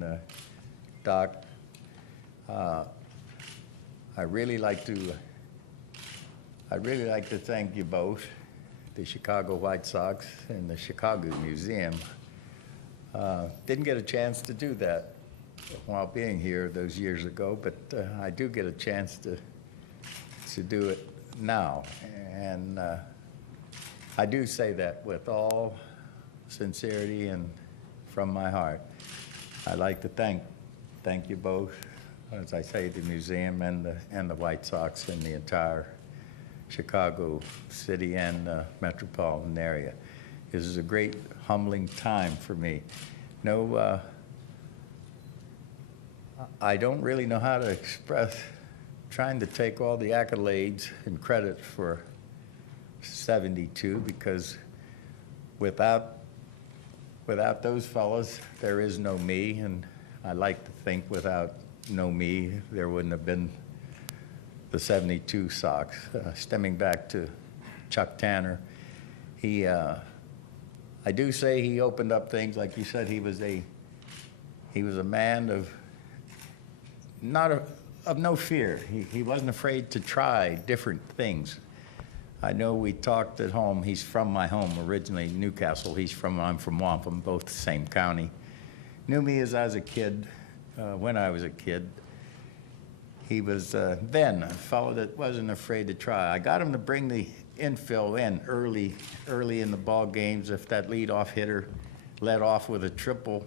And Doc, I really like to thank you both, the Chicago White Sox and the Chicago Museum. Didn't get a chance to do that while being here those years ago, but I do get a chance to do it now. And I do say that with all sincerity and from my heart. I'd like to thank you both, as I say, the museum and the White Sox and the entire Chicago city and metropolitan area. This is a great humbling time for me. No, I don't really know how to express trying to take all the accolades and credit for 72, because without those fellas, there is no me, and I like to think without no me, there wouldn't have been the 72 Sox. Stemming back to Chuck Tanner, I do say he opened up things. Like you said, he was a man of no fear. He wasn't afraid to try different things. I know we talked at home. He's from my home originally, Newcastle. I'm from Wampum, both the same county. Knew me as I was a kid, when I was a kid. He was then a fellow that wasn't afraid to try. I got him to bring the infill in early in the ball games. If that leadoff hitter led off with a triple,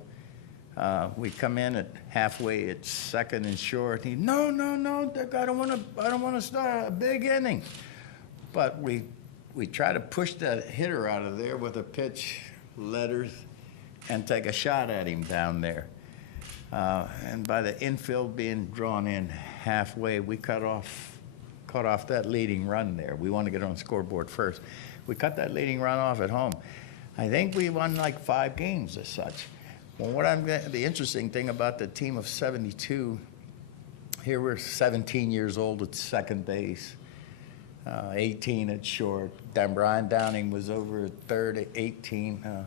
we come in at halfway at second and short. No, I don't want to start a big inning. But we try to push that hitter out of there with a pitch, letters, and take a shot at him down there. And by the infield being drawn in halfway, we cut off that leading run there. We want to get on the scoreboard first. We cut that leading run off at home. I think we won like 5 games as such. Well, the interesting thing about the team of 72, here we're 17 years old at second base, 18 at short. Brian Downing was over at third at 18.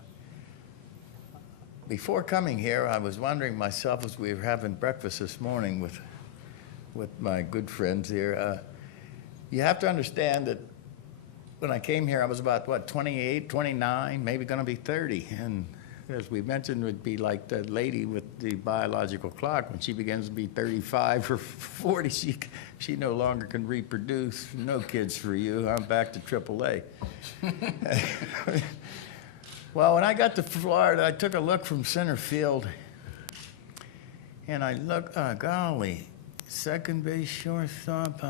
Before coming here, I was wondering myself as we were having breakfast this morning with my good friends here. You have to understand that when I came here, I was about, 28, 29, maybe going to be 30. And as we mentioned, it would be like that lady with the biological clock. When she begins to be 35 or 40, she no longer can reproduce. No kids for you. I'm back to AAA. Well, when I got to Florida, I took a look from center field, and I looked, golly, second base, shortstop.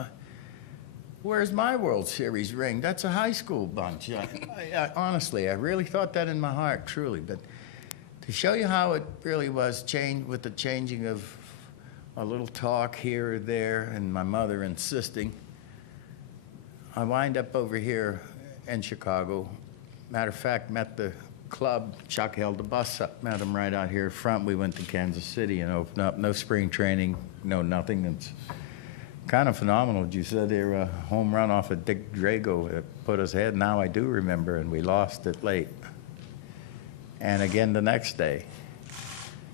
Where's my World Series ring? That's a high school bunch. Honestly, I really thought that in my heart, truly. But to show you how it really was changed with the changing of a little talk here or there, and my mother insisting, I wind up over here in Chicago. Matter of fact, met the club. Chuck held the bus up, met him right out here front. We went to Kansas City and opened up. No spring training, no nothing. It's kind of phenomenal. You said there a home run off of Dick Drago that put us ahead. Now I do remember, and we lost it late. And again the next day.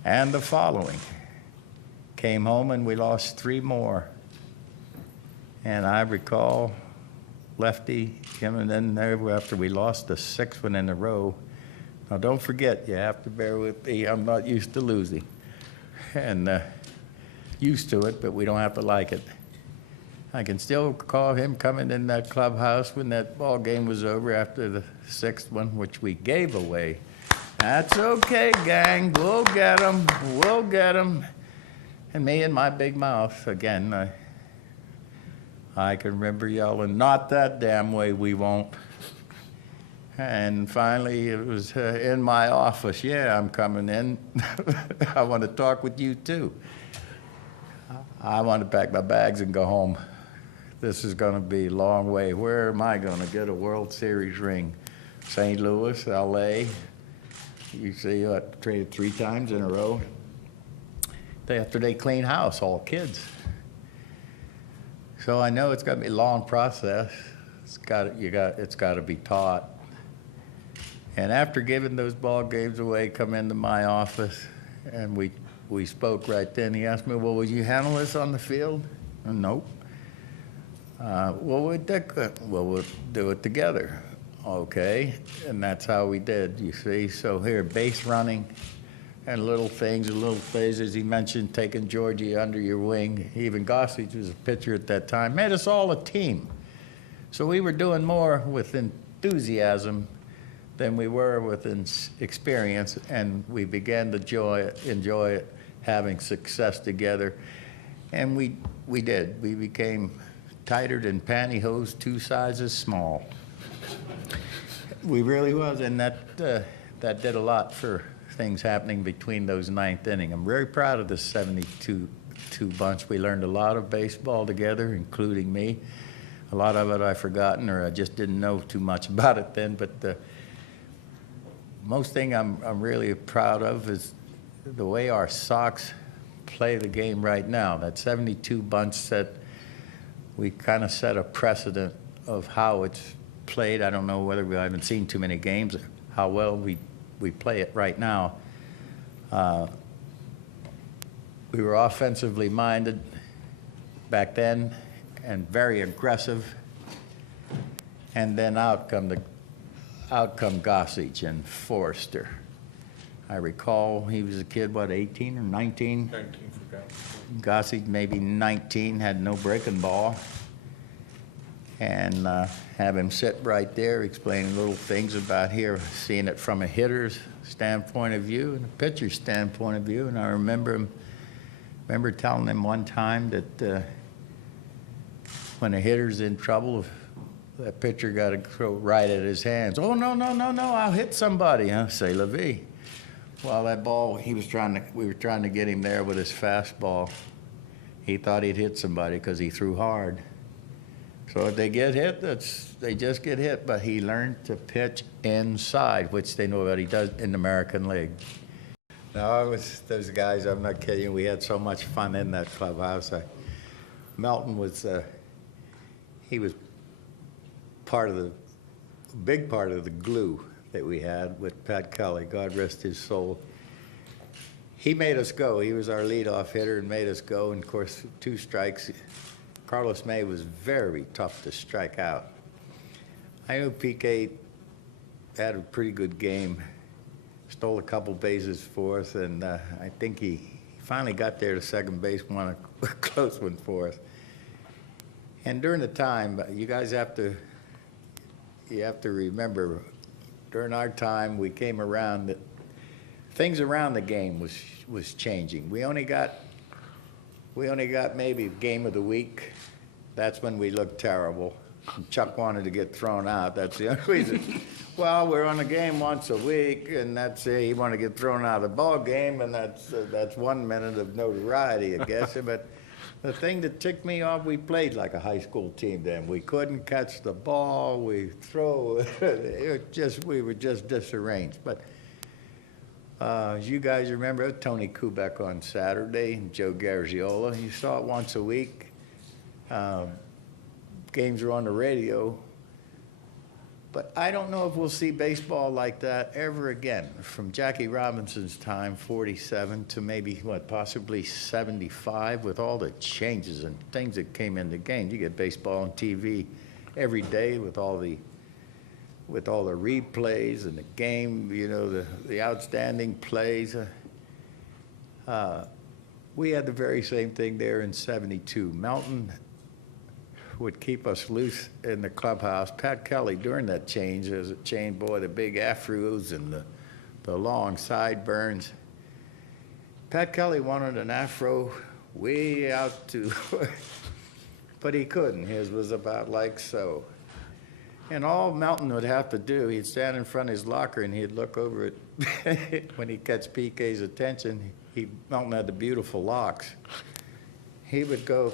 And the following. Came home and we lost 3 more. And I recall lefty coming in there after we lost the 6th one in a row. Now don't forget, you have to bear with me, I'm not used to losing. And used to it, but we don't have to like it. I can still recall him coming in that clubhouse when that ball game was over after the 6th one, which we gave away. That's okay, gang, we'll get them, we'll get them. And me and my big mouth, again, I can remember yelling, not that damn way, we won't. And finally, it was in my office, yeah, I'm coming in. I want to talk with you too. I want to pack my bags and go home. This is going to be a long way. Where am I going to get a World Series ring? St. Louis, L.A. You see, traded 3 times in a row. After they clean house, all kids. So I know it's going to be a long process. It's got to be taught. And after giving those ball games away, come into my office, and we we spoke right then. He asked me, well, would you handle this on the field? Nope. Well, we'll do it together. Okay, and that's how we did, you see. So here, base running and little things, as he mentioned, taking Georgie under your wing. Even Gossage was a pitcher at that time. Made us all a team. So we were doing more with enthusiasm than we were with experience, and we began to enjoy it, having success together. And we did. We became tighter than pantyhose 2 sizes small. We really was, and that did a lot for things happening between those 9th inning. I'm very proud of this 72 bunch. We learned a lot of baseball together, including me. A lot of it I've forgotten, or I just didn't know too much about it then. But the most thing I'm really proud of is the way our Sox play the game right now. That 72 bunch set, we kind of set a precedent of how it's played. I don't know whether I haven't seen too many games, how well we play it right now. We were offensively minded back then and very aggressive. And then out come Gossage and Forrester. I recall he was a kid, what, 18 or 19? 19, forgot. Gossage maybe 19, had no breaking ball. And have him sit right there explaining little things about here, seeing it from a hitter's standpoint of view and a pitcher's standpoint of view. And I remember telling him one time that when a hitter's in trouble, that pitcher got to throw right at his hands. Oh, no, I'll hit somebody, huh? C'est la vie. Well, that ball, we were trying to get him there with his fastball. He thought he'd hit somebody because he threw hard. So if they get hit, they just get hit. But he learned to pitch inside, which they know what he does in the American League. No, those guys, I'm not kidding you. We had so much fun in that clubhouse. Melton was, he was big part of the glue that we had with Pat Kelly, God rest his soul. He made us go. He was our leadoff hitter and made us go. And of course, 2 strikes. Carlos May was very tough to strike out. I knew PK had a pretty good game, stole a couple bases for us, and I think he finally got there to second base, won a close one for us. And during the time, you guys have to remember, during our time, we came around that things around the game was changing. We only got maybe game of the week. That's when we looked terrible. Chuck wanted to get thrown out. That's the only reason. Well, we're on a game once a week, and that's he wanted to get thrown out of the ball game, and that's 1 minute of notoriety, I guess. But the thing that ticked me off, we played like a high school team then. We couldn't catch the ball. We throw. We were just disarranged. But as you guys remember, Tony Kubek on Saturday, and Joe Garagiola. You saw it once a week. Games were on the radio. But I don't know if we'll see baseball like that ever again. From Jackie Robinson's time, 47, to maybe, possibly 75, with all the changes and things that came in the game. You get baseball on TV every day with all the replays and the game, the outstanding plays. We had the very same thing there in 72. Melton would keep us loose in the clubhouse. Pat Kelly, during that change, as a chain boy, the big afros and the long sideburns. Pat Kelly wanted an afro way out to, but he couldn't. His was about like so. And all Melton would have to do, he'd stand in front of his locker and he'd look over it. When he'd catch PK's attention, Melton had the beautiful locks. He would go,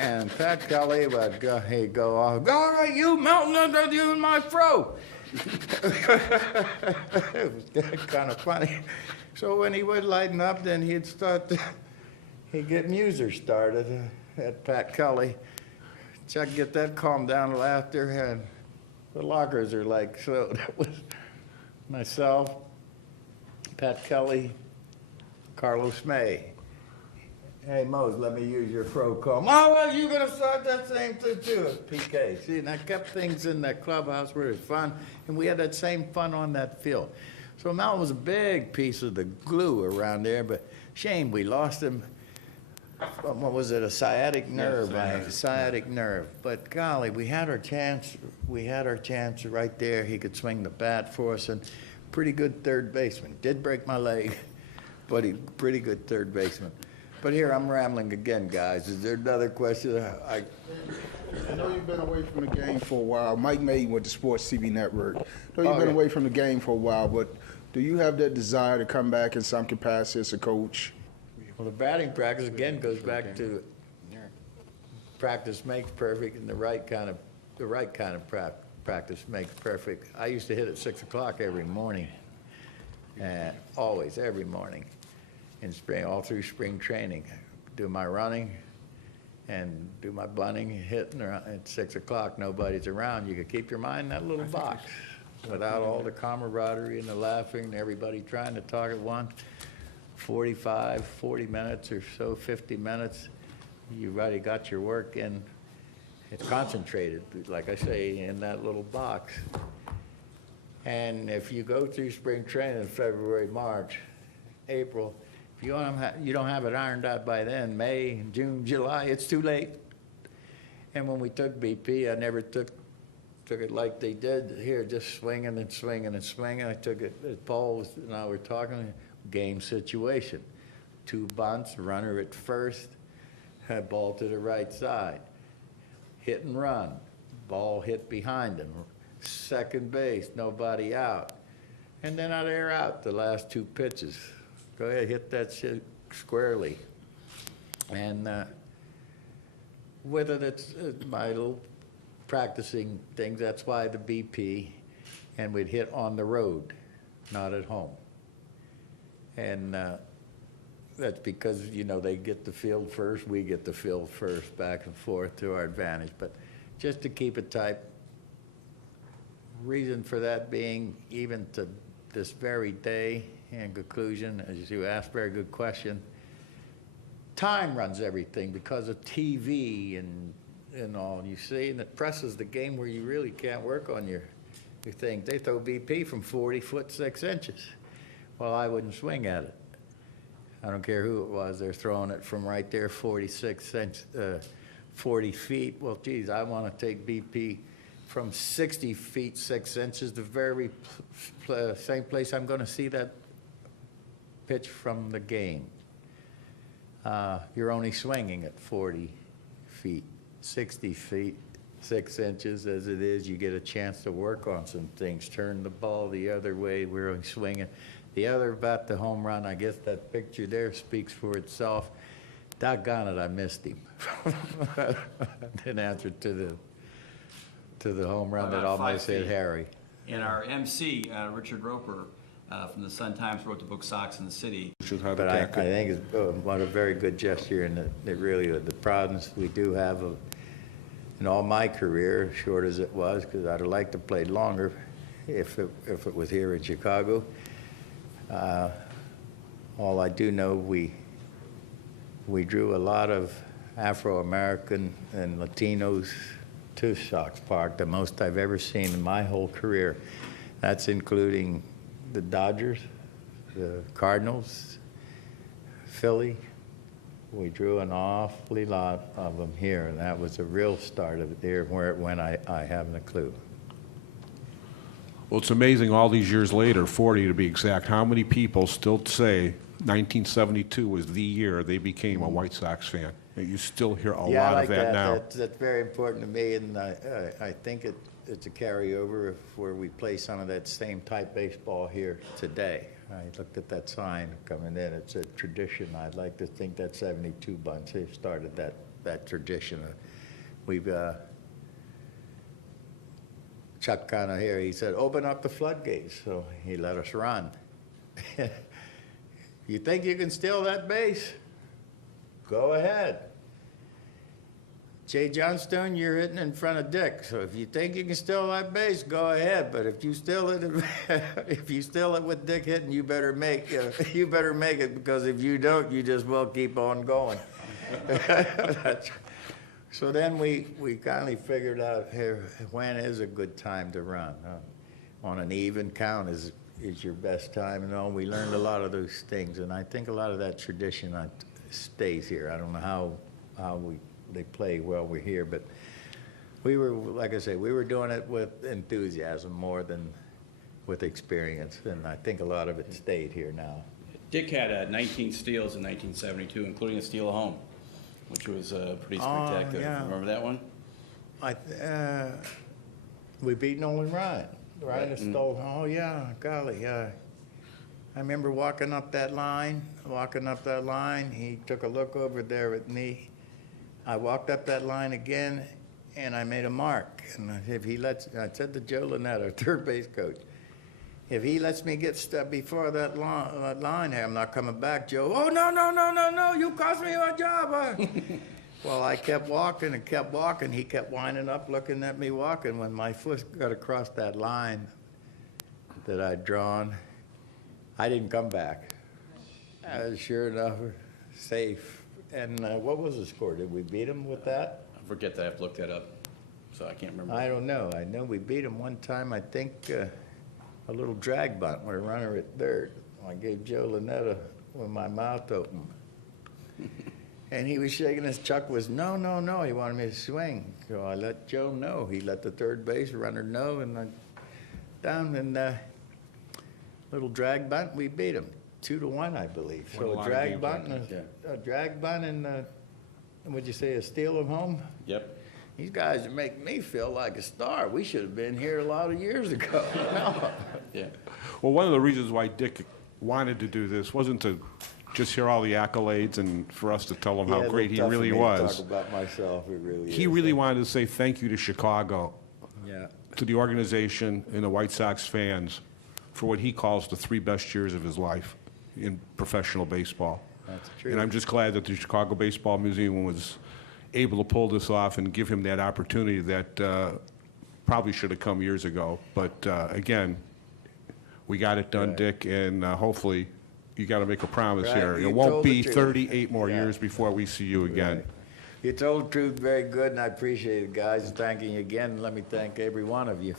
and Pat Kelly would go, he'd go off, all right, you Melton, you and my fro. It was kind of funny. So when he would lighten up, then he'd get Muser started at Pat Kelly. Chuck, get that calmed down laughter, and the lockers are like so. That was myself, Pat Kelly, Carlos May. Hey, Mose, let me use your pro call. Oh, well, you going to start that same thing too, PK. See, and I kept things in that clubhouse where it was fun, and we had that same fun on that field. So Mal was a big piece of the glue around there, but shame we lost him. What was it, a sciatic nerve? Sciatic nerve. But golly, we had our chance. We had our chance right there. He could swing the bat for us, and pretty good third baseman. Did break my leg, but he pretty good third baseman. But here, I'm rambling again, guys. Is there another question? I know you've been away from the game for a while. Mike May with the Sports TV Network. I know you've been away from the game for a while, but do you have that desire to come back in some capacity as a coach? Well, the batting practice, again, goes back to practice makes perfect, and the right kind of practice makes perfect. I used to hit at 6 o'clock every morning, always, every morning. In spring, all through spring training, do my running and do my bunting, hitting at 6 o'clock. Nobody's around. You could keep your mind in that little box without all the camaraderie and the laughing and everybody trying to talk at once. 40 minutes or so, 50 minutes, you've already got your work in. It's concentrated, like I say, in that little box. And if you go through spring training in February, March, April, if you don't have it ironed out by then, May, June, July, it's too late. And when we took BP, I never took it like they did here, just swinging and swinging and swinging. I took it, as Paul and I were talking, game situation. 2 bunts, runner at first, ball to the right side. Hit and run, ball hit behind him. Second base, nobody out. And then I'd air out the last 2 pitches. Go ahead, hit that shit squarely. And whether that's my little practicing things, that's why the BP, and we'd hit on the road, not at home. And that's because, you know, they get the field first, we get the field first, back and forth to our advantage. But just to keep it tight, reason for that being, even to this very day, in conclusion, as you asked, very good question, time runs everything because of TV and all, you see, and it presses the game where you really can't work on your thing. They throw BP from 40 foot 6 inches. Well, I wouldn't swing at it. I don't care who it was. They're throwing it from right there, 40 feet. Well, geez, I want to take BP from 60 feet 6 inches, the very same place I'm going to see that pitch from the game. You're only swinging at 40 feet, 60 feet 6 inches as it is. You get a chance to work on some things, turn the ball the other way. We're only swinging. The other about the home run, I guess that picture there speaks for itself. Doggone it, I missed him. Didn't answer to the home run that almost hit Harry. And our MC, Richard Roper, from the Sun-Times, wrote the book Sox in the City. But I think it's what a very good gesture, and it really, the proudness we do have of, in all my career, short as it was, because I'd have liked to play longer if it was here in Chicago. All I do know, we drew a lot of Afro-American and Latinos to Sox Park, the most I've ever seen in my whole career. That's including the Dodgers, the Cardinals, Philly. We drew an awfully lot of them here, and that was a real start of it there. Where it went, I haven't a clue. Well, it's amazing all these years later, 40 to be exact, how many people still say 1972 was the year they became a White Sox fan. You still hear a lot of that now. That's very important to me, and I think it's a carryover where we play some of that same type baseball here today. I looked at that sign coming in. It's a tradition. I'd like to think that 72 bunch, they've started that tradition. We've Chuck kind of here, he said, open up the floodgates. So he let us run. You think you can steal that base? Go ahead. Jay Johnstone, you're hitting in front of Dick, so if you think you can steal that base, go ahead, but if you steal it, if you steal it with Dick hitting, you better make it, because if you don't, you just will keep on going. So then we kindly figured out here, when is a good time to run? On an even count is your best time, and all. We learned a lot of those things, and I think a lot of that tradition stays here. I don't know how they play while we're here, but we were, like I say, we were doing it with enthusiasm more than with experience, and I think a lot of it stayed here now. Dick had 19 steals in 1972, including a steal at home, which was pretty spectacular. yeah. Remember that one? We beat Nolan Ryan. Ryan Right. stole, oh yeah, golly, I remember walking up that line, he took a look over there at me. I walked up that line again, and I made a mark. And if he I said to Joe Lynette, our third base coach, if he lets me get stuck before that line here, I'm not coming back, Joe. Oh, no, you cost me my job. Well, I kept walking and kept walking. He kept winding up, looking at me walking. When my foot got across that line that I'd drawn, I didn't come back. Sure enough, safe. And what was the score? Did we beat him with that? I forget that. I have to look that up, so I can't remember. I don't know. I know we beat him one time, I think, a little drag bunt with a runner at third. I gave Joe Lynetta with my mouth open. And he was shaking his chuck was, no. He wanted me to swing. So I let Joe know. He let the third base runner know, and I down in little drag bunt, we beat him 2-1, I believe. Won a So lot a of drag games bunt, like and a drag bunt, and what'd you say, a steal of home? Yep. These guys are making me feel like a star. We should have been here a lot of years ago. No. Yeah. Well, one of the reasons why Dick wanted to do this wasn't to just hear all the accolades and for us to tell him how Yeah, great he tough for really me to was. Talk about myself, it really is. He really wanted to say thank you to Chicago, Yeah. to the organization and the White Sox fans for what he calls the 3 best years of his life in professional baseball. That's true. And I'm just glad that the Chicago Baseball Museum was able to pull this off and give him that opportunity that probably should have come years ago. But again, we got it done, Right. Dick, and hopefully you got to make a promise Right, here. you It won't told the be truth. 38 more Yeah. years before we see you again. Right. You told the truth very good, and I appreciate it, guys. And thanking you again. Let me thank every one of you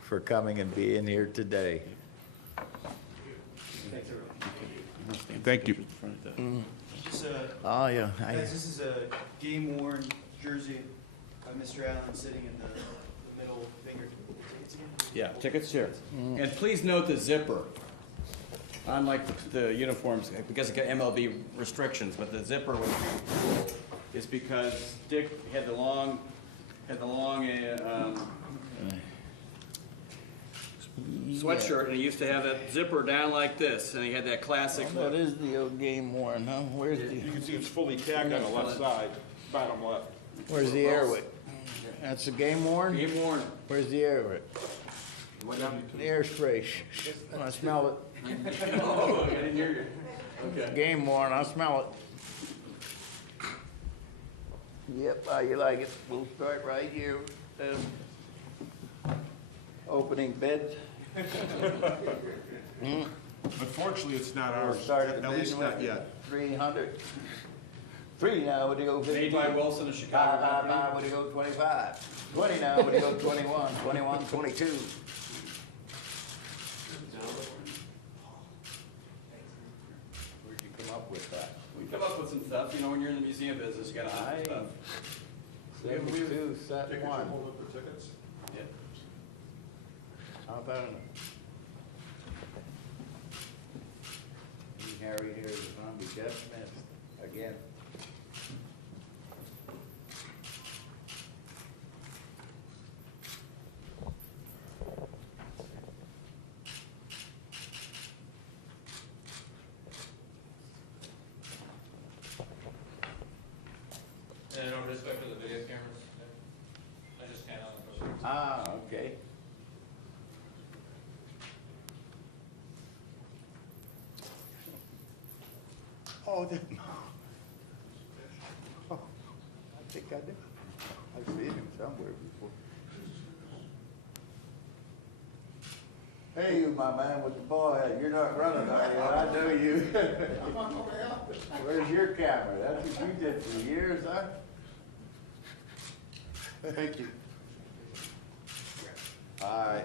for coming and being here today. Thank you. Just Oh, yeah. guys, this is a game-worn jersey by Mr. Allen sitting in the middle finger. Tickets again? Yeah, tickets here. And please note the zipper. Unlike the uniforms, because of MLB restrictions, but the zipper is because Dick had the long sweatshirt, and he used to have that zipper down like this, and he had that classic That look. is the old game worn, huh? Where's can see it's fully tagged on the left side, bottom left. the airwick? That's the game worn? Game worn. Where's the airwick? The air spray. I smell it. Oh, I didn't hear you. Okay. Game worn, I smell it. Yep, how you like it? We'll start right here. Opening bid. Unfortunately, it's not We'll ours, start at the at bid least not with yet. 300. 3 now, would you go 50? Made by Wilson of Chicago Company. 5, would you go 25? 20 now, would you go 21? 21, 22. Where'd you come up with that? We come up with some stuff, you know, when you're in the museum business, you gotta hide stuff. 72, set 1. Yeah. How about Harry here is zombie Jeff Smith again. And in respect to the video cameras, I just can't on the. Ah, okay. Oh, I think I did. I've seen him somewhere before. Hey, you, my man with the ball head, you're not running, are you? I know you. Where's your camera? That's what you did for years, huh? Thank you. All right.